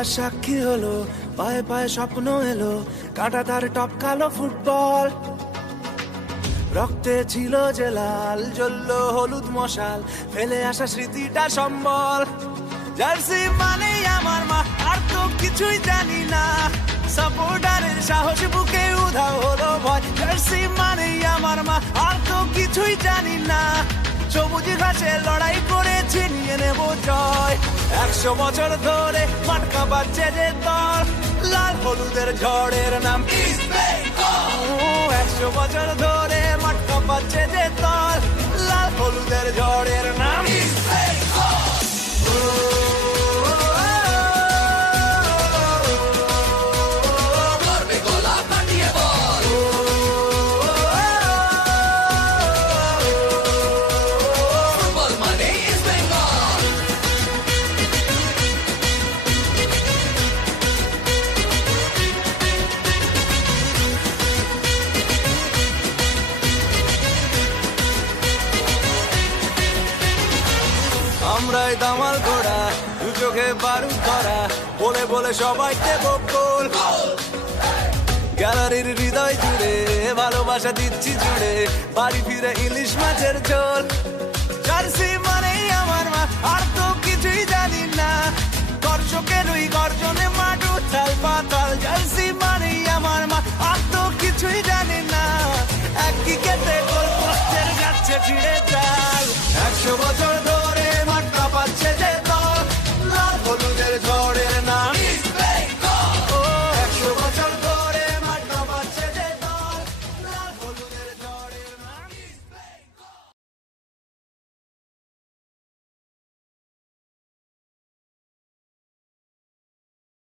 ইতিহাস সাক্ষী হলো, পায়ে পায়ে স্বপ্ন এলো, কাঁটা তার টপকালো ফুটবল। রক্তে ছিল যে লাল, জ্বললো হলুদ মশাল, ফেলে আসা স্মৃতিটা সম্বল। জার্সি মানেই আমার মা, আর তো কিছুই জানি না। সাপোর্টারের সাহস বুকে উধাও হলো ভয়। জার্সি মানেই আমার মা, আর তো কিছুই জানি না। সবুজ ঘাসে লড়াই করেছি, নিয়ে নেব জয়। 100 বছর ধরে মাঠ কাঁপাচ্ছে যে দল, লাল হলুদের ঝড়ের নাম ইস্ট বেঙ্গল। 100 বছর ধরে মাঠ কাঁপাচ্ছে যে দল, লাল হলুদের ঝড়ের নাম ইস্ট বেঙ্গল। আমরাই দামাল ঘোড়া, দু চোখে বারুদ ধরা, বলে বলে সবাইকে বকুল। গ্যালারির হৃদয় জুড়ে ভালোবাসা দিচ্ছি জুড়ে, বাড়ি ফিরে ইলিশ মাছের ঝোল। জার্সি মানেই আমার মা, আর তো কিছুই জানি না। দর্শকের ওই গর্জনে মাঠ উথাল পাতাল। জার্সি মানেই আমার মা, আর তো কিছুই জানি না। এক উইকেটে গোল পোস্টের যাচ্ছে ছিঁড়ে চাল। 100 বছর